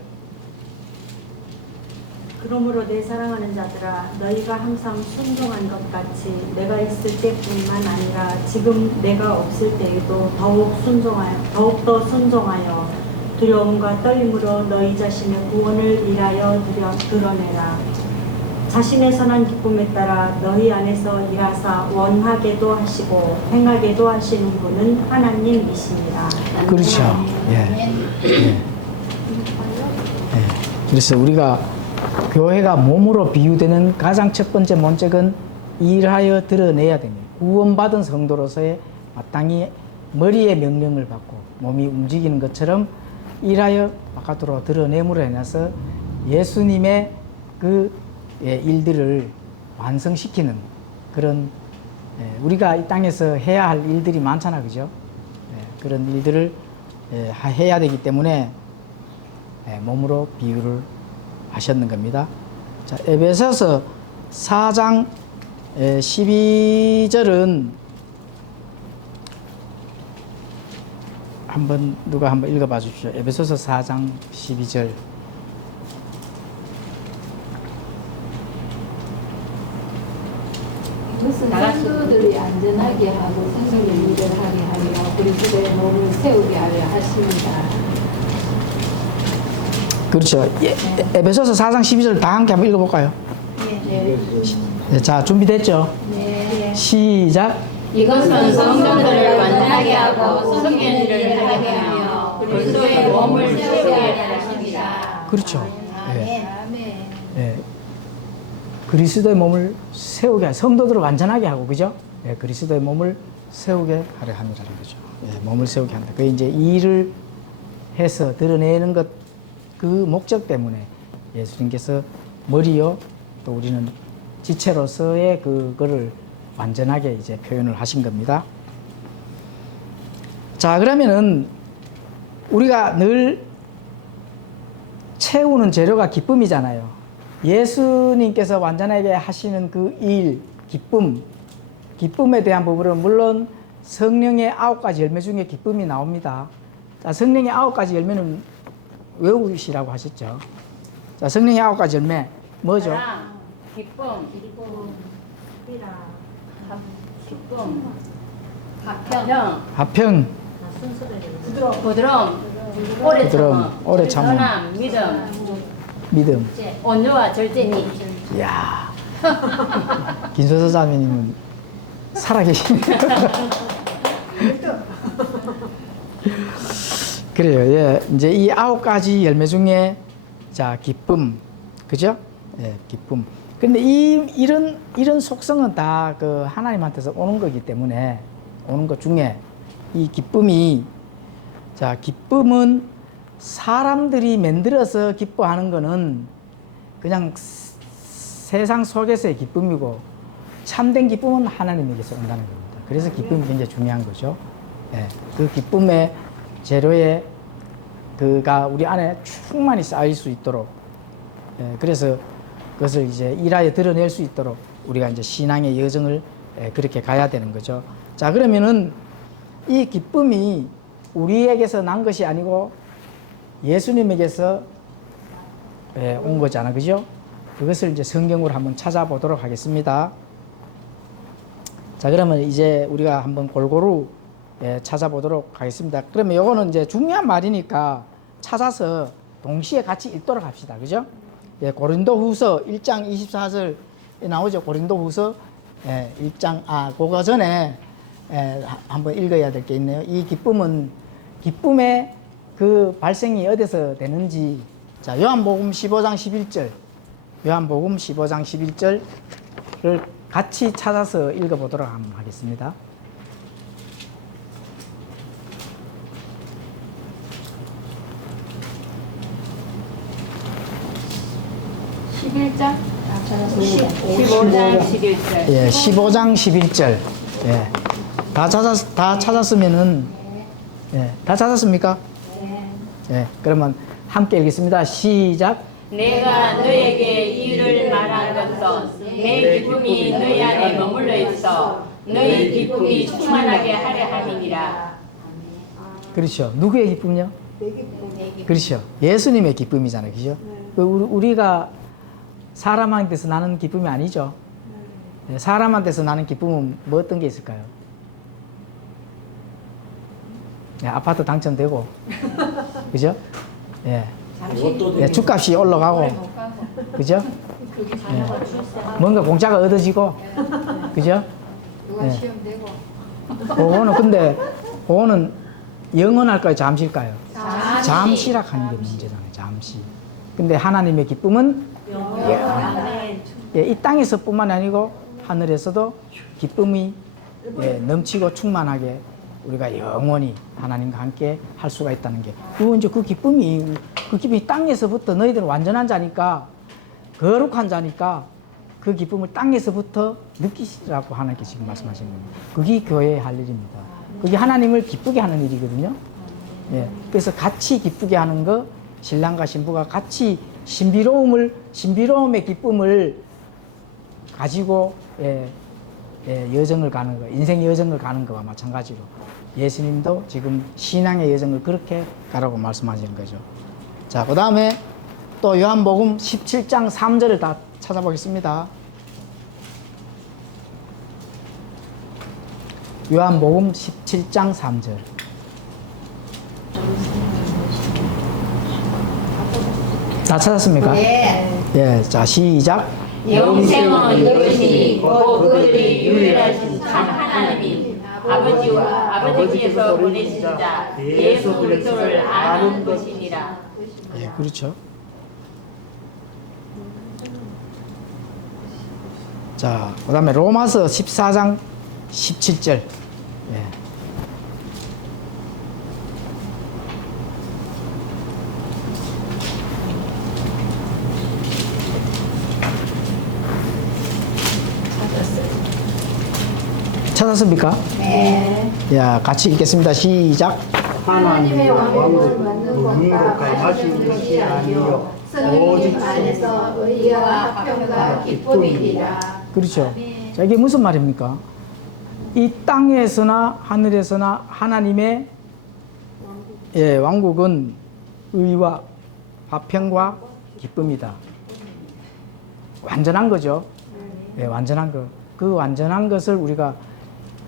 그러므로 내 사랑하는 자들아 너희가 항상 순종한 것 같이 내가 있을 때뿐만 아니라 지금 내가 없을 때에도 더욱더 순종하여 두려움과 떨림으로 너희 자신의 구원을 위하여 드러내라. 자신의 선한 기쁨에 따라 너희 안에서 일하사 원하게도 하시고 행하게도 하시는 분은 하나님이시니라. 그렇죠. 예. 예. 그래서 우리가 교회가 몸으로 비유되는 가장 첫 번째 문책은 일하여 드러내야 됩니다. 구원받은 성도로서의 마땅히 머리의 명령을 받고 몸이 움직이는 것처럼 일하여 바깥으로 드러냄으로 인해서 예수님의 그 일들을 완성시키는 그런 우리가 이 땅에서 해야 할 일들이 많잖아, 그죠? 그런 일들을 해야 되기 때문에 몸으로 비유를 하셨는 겁니다. 자, 에베소서 4장 12절은 누가 한번 읽어봐 주십시오. 에베소서 4장 12절. 하게 하고 생명의 일을 하게 하며 그리스도의 몸을 세우게 하려 하십니다. 그렇죠. 에베소서 4장 12절 다 함께 한번 읽어볼까요? 네. 네, 자, 준비됐죠? 네. 시작. 이것은 성전들을 완전하게 하고 성경의 일을 하게 하며 그리스도의 몸을 세우게 하십니다. 그렇죠. 예. 아멘. 예. 그리스도의 몸을 세우게, 성도들을 완전하게 하고, 그죠? 예, 그리스도의 몸을 세우게 하려 함이라는 거죠. 예, 몸을 세우게 한다. 그 이제 일을 해서 드러내는 것, 그 목적 때문에 예수님께서 머리요, 또 우리는 지체로서의 그거를 완전하게 이제 표현을 하신 겁니다. 자, 그러면은 우리가 늘 채우는 재료가 기쁨이잖아요. 예수님께서 완전하게 하시는 그 일, 기쁨에 대한 부분은 물론 성령의 9가지 열매 중에 기쁨이 나옵니다. 자, 성령의 9가지 열매는 외우시라고 하셨죠. 자, 성령의 9가지 열매 뭐죠? 사랑, 기쁨, 기쁨, 가평, 화평, 부드러움, 오래 참음, 오래 참음, 선함, 믿음, 믿음. 온유와 절제니. 이야, 김소서 자매님은 살아계십니다. 그래요. 예, 이제 이 9가지 열매 중에 자 기쁨, 그죠? 예, 기쁨. 근데 이런 속성은 다 그 하나님한테서 오는 거기 때문에 오는 것 중에 이 기쁨이 자 기쁨은 사람들이 만들어서 기뻐하는 거는 그냥 세상 속에서의 기쁨이고 참된 기쁨은 하나님에게서 온다는 겁니다. 그래서 기쁨이 굉장히 중요한 거죠. 예, 그 기쁨의 재료에 그가 우리 안에 충만히 쌓일 수 있도록 예, 그래서 그것을 이제 일하여 드러낼 수 있도록 우리가 이제 신앙의 여정을 예, 그렇게 가야 되는 거죠. 자, 그러면은 이 기쁨이 우리에게서 난 것이 아니고 예수님에게서 예, 온 거잖아, 그죠? 그것을 이제 성경으로 한번 찾아보도록 하겠습니다. 자, 그러면 이제 우리가 한번 골고루 예, 찾아보도록 하겠습니다. 그러면 요거는 이제 중요한 말이니까 찾아서 동시에 같이 읽도록 합시다. 그죠? 예, 고린도 후서 1장 24절에 나오죠. 고린도 후서 예, 1장, 그거 전에 예, 한번 읽어야 될 게 있네요. 이 기쁨의 그 발생이 어디서 되는지. 자, 요한복음 15장 11절. 요한복음 15장 11절을 같이 찾아서 읽어보도록 한번 하겠습니다. 11장? 15장 11절. 예, 15장 11절. 예. 다 찾았으면은, 예, 다 찾았습니까? 예, 그러면 함께 읽겠습니다. 시작. 내가 너에게 이를 말한 것은 내 기쁨이 너희 안에 머물러 있어 너희 기쁨이 충만하게 하려 함이니라. 그렇죠. 누구의 기쁨이요? 내 기쁨. 그렇죠. 예수님의 기쁨이잖아요. 그죠? 그 우리가 사람한테서 나는 기쁨이 아니죠. 예, 사람한테서 나는 기쁨은 뭐 어떤 게 있을까요? 예, 아파트 당첨되고, 그죠? 예. 예, 집값이 올라가고, 그죠? 예. 뭔가 공짜가 얻어지고, 그죠? 누가 예. 시험 되고. 그거는 근데, 그거는 영원할까요? 잠시일까요? 잠시라 하는 게 문제잖아요. 잠시. 근데 하나님의 기쁨은 예, 이 땅에서뿐만 아니고 하늘에서도 기쁨이 예, 넘치고 충만하게 우리가 영원히 하나님과 함께 할 수가 있다는 게, 이제 그 기쁨이 땅에서부터 너희들은 완전한 자니까, 거룩한 자니까 그 기쁨을 땅에서부터 느끼시라고 하나님께 지금 말씀하시는 겁니다. 그게 교회의 할 일입니다. 그게 하나님을 기쁘게 하는 일이거든요. 예, 그래서 같이 기쁘게 하는 거, 신랑과 신부가 같이 신비로움의 기쁨을 가지고 여정을 가는 거, 인생의 여정을 가는 거와 마찬가지로 예수님도 지금 신앙의 여정을 그렇게 가라고 말씀하시는 거죠. 자, 그 다음에 또 요한복음 17장 3절을 다 찾아보겠습니다. 요한복음 17장 3절. 다 찾았습니까? 네. 예, 자 시작. 영생은 이것이 곧 그들이 유일하신 참 하나님인 아버지께서 보내신 자 예수 그리스도를 아는 것이니라. 예, 그렇죠. 자, 그다음에 로마서 14장 17절. 예. 찾았습니까? 네. 야, 같이 읽겠습니다. 시작. 하나님의 왕국은 눈으로 감하신 것이 아니요 오직 안에서 의와 화평과 기쁨이니라. 그렇죠. 자, 이게 무슨 말입니까? 이 땅에서나 하늘에서나 하나님의 왕국은 의와 화평과 기쁨이다. 완전한 거죠. 예, 완전한 거. 그 완전한 것을 우리가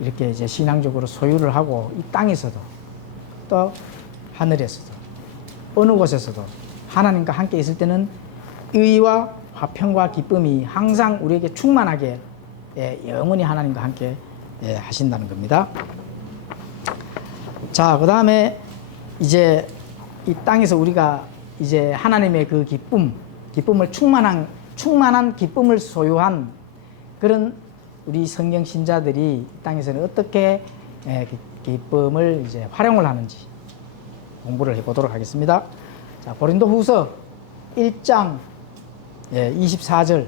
이렇게 이제 신앙적으로 소유를 하고 이 땅에서도 또 하늘에서도 어느 곳에서도 하나님과 함께 있을 때는 의와 화평과 기쁨이 항상 우리에게 충만하게 영원히 하나님과 함께 하신다는 겁니다. 자, 그 다음에 이제 이 땅에서 우리가 이제 하나님의 그 기쁨을 충만한 기쁨을 소유한 그런 우리 성경 신자들이 이 땅에서는 어떻게 기쁨을 이제 활용을 하는지 공부를 해보도록 하겠습니다. 자, 고린도후서 1장 24절을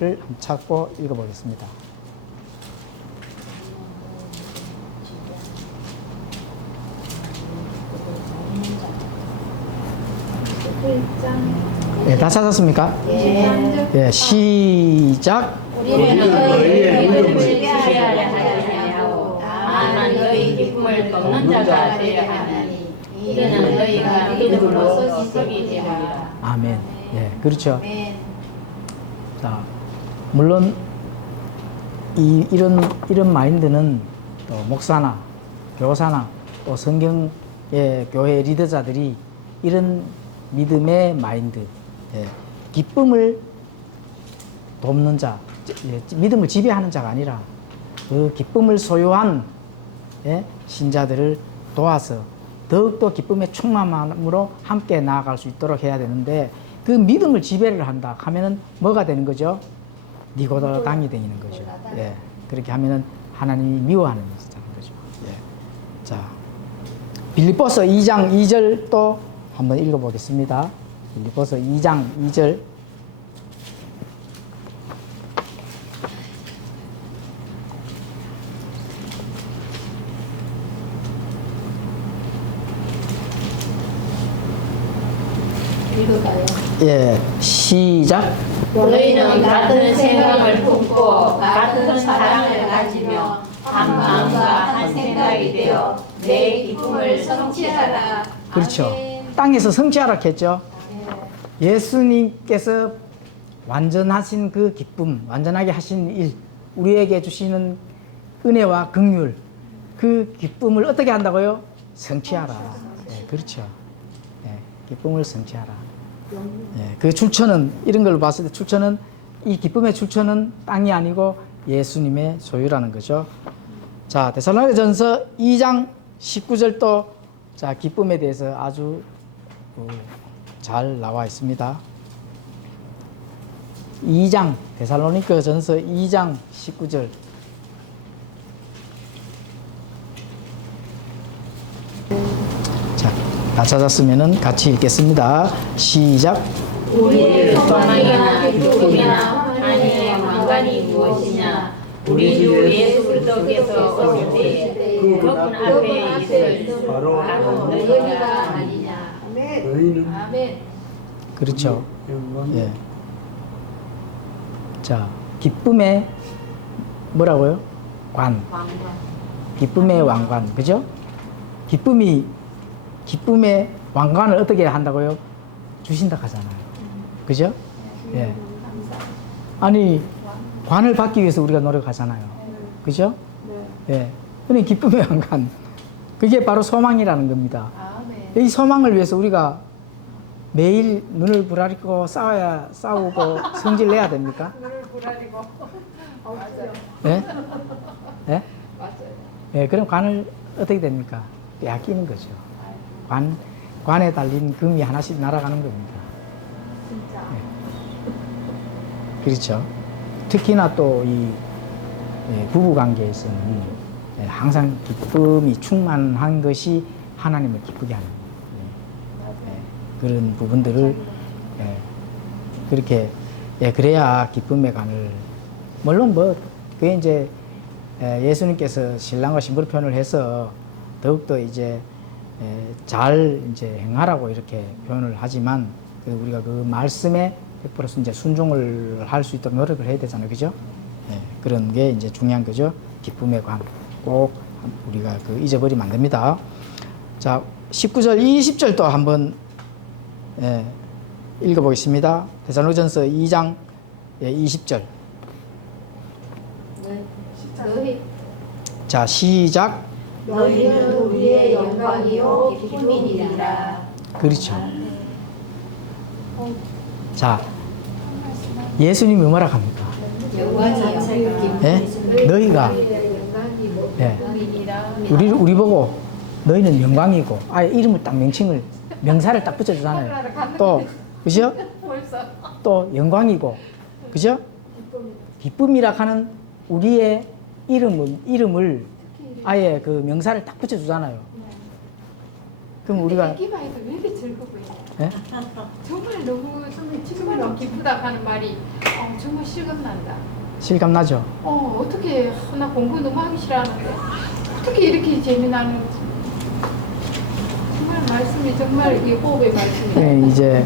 한번 찾고 읽어보겠습니다. 네, 다 찾았습니까? 네, 시작. 우리는 너희의 믿음을 지배하려 하지 아니하고 다만 너희 기쁨을 돕는 자가 되려 하나니 이는 너희가 믿음으로 서기 때문이라. 아멘. 예, 그렇죠. 네. 자, 물론 이런 마인드는 또 목사나 교사나 또 성경의 교회 리더자들이 이런 믿음의 마인드, 기쁨을 돕는 자, 믿음을 지배하는 자가 아니라 그 기쁨을 소유한 신자들을 도와서 더욱더 기쁨의 충만함으로 함께 나아갈 수 있도록 해야 되는데 그 믿음을 지배를 한다 하면은 뭐가 되는 거죠? 니고당이 되는 거죠. 예, 그렇게 하면은 하나님이 미워하는 거죠. 예. 자, 빌립보서 2장 2절 또 한번 읽어보겠습니다. 빌립보서 2장 2절. 읽을까요? 예, 시작. 너희는 같은 생각을 품고 같은 사랑을 가지며 한 마음과 한 생각이 되어 내 기쁨을 성취하라. 그렇죠. 땅에서 성취하라 했죠. 예수님께서 완전하신 그 기쁨, 완전하게 하신 일, 우리에게 주시는 은혜와 긍휼, 그 기쁨을 어떻게 한다고요? 성취하라. 예, 그렇죠. 예, 기쁨을 성취하라. 예, 그 출처는 이런 걸 봤을 때 출처는 이 기쁨의 출처는 땅이 아니고 예수님의 소유라는 거죠. 자, 데살로니가전서 2장 19절도 자, 기쁨에 대해서 아주 잘 나와 있습니다. 2장 데살로니가전서 2장 19절. 자, 다 찾았으면은 같이 읽겠습니다. 시작. 우리의 소망이나 기쁨이나 한이의 왕관이 무엇이냐? 우리 주 예수 그리스도께서 오실 때에 그분 앞에 있을 바로 너희가 아니냐? 너희는 그렇죠. 영광 예. 자, 기쁨의 뭐라고요? 기쁨의 왕관. 그죠? 기쁨의 왕관을 어떻게 한다고요? 주신다 하잖아요. 그죠? 예. 아니, 관을 받기 위해서 우리가 노력하잖아요. 그죠? 예. 그는 기쁨의 왕관. 그게 바로 소망이라는 겁니다. 아멘. 이 소망을 위해서 우리가 매일 눈을 부라리고 싸우고 성질 내야 됩니까? 눈을 부라리고. 맞아요. 예? 예? 맞아요. 예, 그럼 관을 어떻게 됩니까? 빼앗기는 거죠. 관에 달린 금이 하나씩 날아가는 겁니다. 진짜. 그렇죠. 특히나 또 이 부부 관계에서는 항상 기쁨이 충만한 것이 하나님을 기쁘게 하는 그런 부분들을 그렇게 그래야 기쁨의 관을 물론 뭐 그게 이제 예수님께서 신랑과 신부를 표현을 해서 더욱더 이제 잘 이제 행하라고 이렇게 표현을 하지만 우리가 그 말씀에 100% 이제 순종을 할 수 있도록 노력을 해야 되잖아요, 그죠? 그런 게 이제 중요한 거죠. 기쁨의 관 꼭 우리가 잊어버리면 안 됩니다. 자, 19절, 20절도 한번 읽어보겠습니다. 데살로니가전서 2장 20절. 너희 자, 시작. 너희는 우리의 영광이요 기쁨이니라. 그렇죠. 자, 예수님이 뭐라 합니까? 영광이요. 예? 너희가 예. 우리 보고 너희는 영광이고 아예 이름을 딱 명사를 딱 붙여주잖아요. 또 그죠? 또 영광이고 그죠? 기쁨이라 하는 우리의 이름을 아예 그 명사를 딱 붙여주잖아요. 그럼 우리가 기만 해도 왜 이렇게 즐거워요? 예? 정말 너무 기쁘다 하는 말이 정말 실감난다. 실감나죠? 어떻게 나 공부 너무 하기 싫어하는데 어떻게 이렇게 재미나는지 정말 말씀이 정말 이 호흡의 말씀이. 네, 이제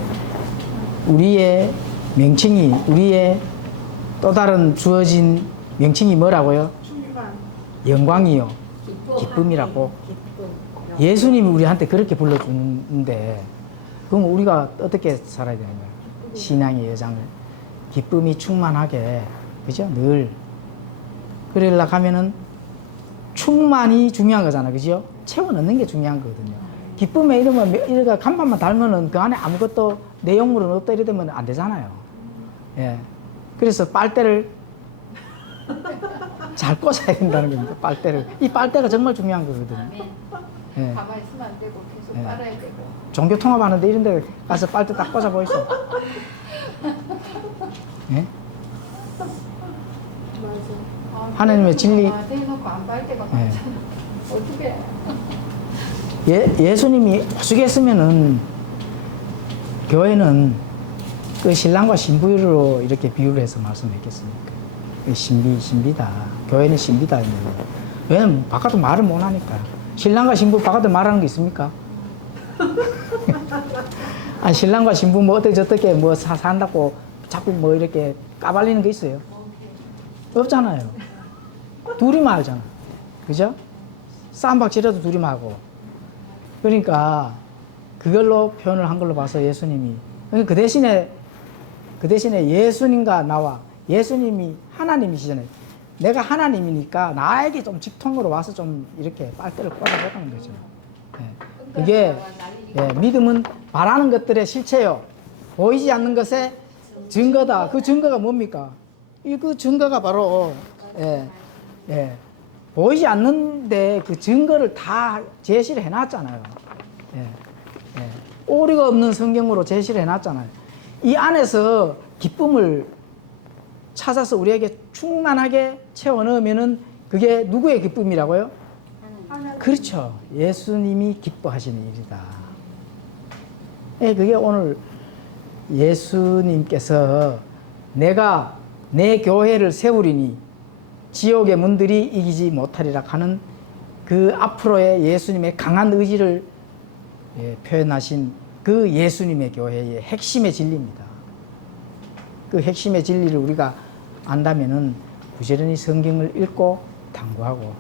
우리의 명칭이 우리의 또 다른 주어진 명칭이 뭐라고요? 영광이요, 기쁨이라고. 예수님이 우리한테 그렇게 불러주는데 그럼 우리가 어떻게 살아야 되는 거예요? 신앙의 여정을 기쁨이 충만하게, 그죠? 늘 그러려고 하면은 충만이 중요한 거잖아, 그죠? 채워 넣는 게 중요한 거거든요. 기쁨에 이러가 간판만 달면은 그 안에 아무것도 내용물은 없다 이러면 안 되잖아요. 예. 그래서 빨대를 잘 꽂아야 된다는 겁니다. 빨대를. 이 빨대가 정말 중요한 거거든요. 예. 가만히 있으면 안 되고 계속 예. 빨아야 되고. 종교 통합하는데 이런 데 가서 빨대 딱 꽂아 보이소. 예? 하나님의 진리. 대놓고 안 빨 때가 예. 많잖아. 어떻게? 예수님이 오죽했으면은 교회는 그 신랑과 신부로 이렇게 비유를 해서 말씀했겠습니까? 신비다. 교회는 신비다. 왜냐면 바깥으로 말을 못 하니까. 신랑과 신부 바깥으로 말하는 게 있습니까? 아, 신랑과 신부 뭐 어떻게 뭐 산다고 자꾸 뭐 이렇게 까발리는 게 있어요? 없잖아요. 둘이만 알잖아. 그죠? 쌈박질해도 둘이만 하고. 그러니까 그걸로 표현을 한 걸로 봐서 예수님이 그 대신에 예수님과 나와 예수님이 하나님이시잖아요. 내가 하나님이니까 나에게 좀 직통으로 와서 좀 이렇게 빨대를 꽂아보라는 거죠. 예. 그게 믿음은 바라는 것들의 실체요. 보이지 않는 것의 증거다. 그 증거가 뭡니까? 그 증거가 바로 보이지 않는데 그 증거를 다 제시를 해놨잖아요. 오류가 없는 성경으로 제시를 해놨잖아요. 이 안에서 기쁨을 찾아서 우리에게 충만하게 채워 넣으면은 그게 누구의 기쁨이라고요? 그렇죠. 예수님이 기뻐하시는 일이다. 그게 오늘 예수님께서 내가 내 교회를 세우리니 지옥의 문들이 이기지 못하리라 하는 그 앞으로의 예수님의 강한 의지를 표현하신 그 예수님의 교회의 핵심의 진리입니다. 그 핵심의 진리를 우리가 안다면은 부지런히 성경을 읽고 탐구하고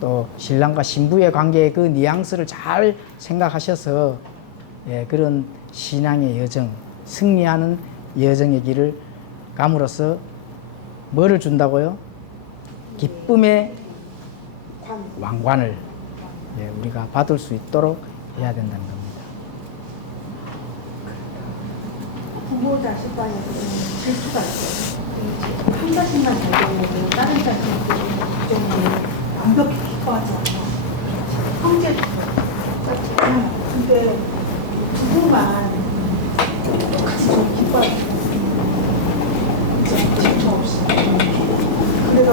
또 신랑과 신부의 관계의 그 뉘앙스를 잘 생각하셔서 그런 신앙의 여정, 승리하는 여정의 길을 감으로써 뭐를 준다고요? 기쁨의 왕관을 예, 우리가 받을 수 있도록 해야 된다는 겁니다. 부모 자식 간에 질투가 있어요. 한 자식만 잘 되고 다른 자식들이 좀 완벽히 기뻐하지 않아. 형제도 그렇지. 근데 부부만 똑같이 좀 기뻐하지. 이제 질투 없이. 그래서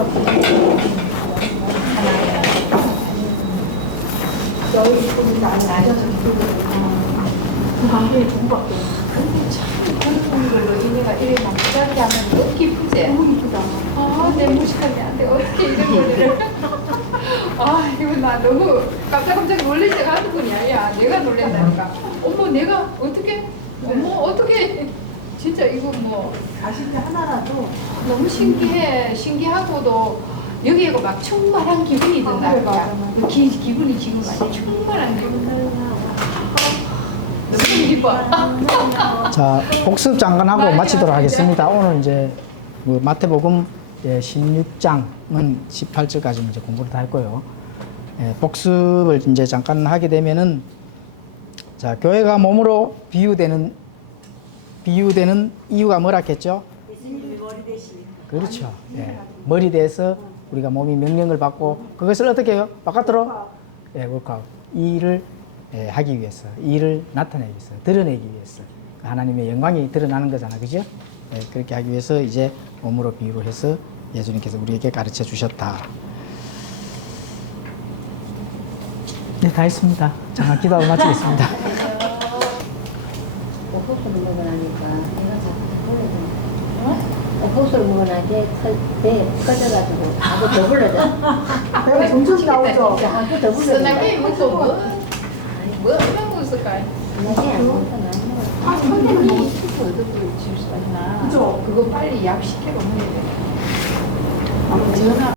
너희 기쁨이 나는 나셔서 기쁘고 그 관계에 부부밖에 없어. 근데 참 그런 걸로 이내가 이래 막 부자게 하면 너무 기쁘지? 너무 기쁘다. 아, 내 무식하게 안 돼. 어떻게 이런 거를. 아, 이거 나 너무 깜짝깜짝 놀랄 때가 한두 번이 아니야. 내가 놀란다니까. 어머, 내가 어떻게, 어머, 어떻게. 진짜 이거 뭐 자식이 하나라도 너무 신기해. 신기하고도 여기에 막 충만한 기분이 든다. 그래, 맞아, 맞아. 그 기분이 지금 완전 충만한 기분. 너무 기뻐. 자, 복습 잠깐하고 마치도록 하겠습니다. 오늘 이제 뭐 마태복음 16장은 18절까지 이제 공부를 다 했고요. 예, 복습을 이제 잠깐 하게 되면은 자, 교회가 몸으로 비유되는 이유가 뭐라 했죠? 그렇죠. 예, 머리 대해서 우리가 몸이 명령을 받고 그것을 어떻게 해요? 바깥으로 예, workout. 이 일을 예, 하기 위해서, 이 일을 나타내기 위해서, 드러내기 위해서 하나님의 영광이 드러나는 거잖아, 그죠? 예, 그렇게 하기 위해서 이제 몸으로 비유를 해서 예수님께서 우리에게 가르쳐 주셨다. 네, 다 했습니다. 잠깐 기도하고 마치겠습니다. 옥수수를 먹으라니까 내가 자꾸 보내줘. 옥수수를 먹으라니까 배 꺼져가지고 자꾸 더 불러줘. 배가 점점 나오죠. 자꾸 더 불러줘. 쓰나미 먹고 뭐 얼마나 먹었을까? 쓰나미 안 먹어. 아, 선생님이 스프 어떻게 줄 수가 있나? 그죠? 그거 빨리 약 시켜서 먹어야 돼. 전화.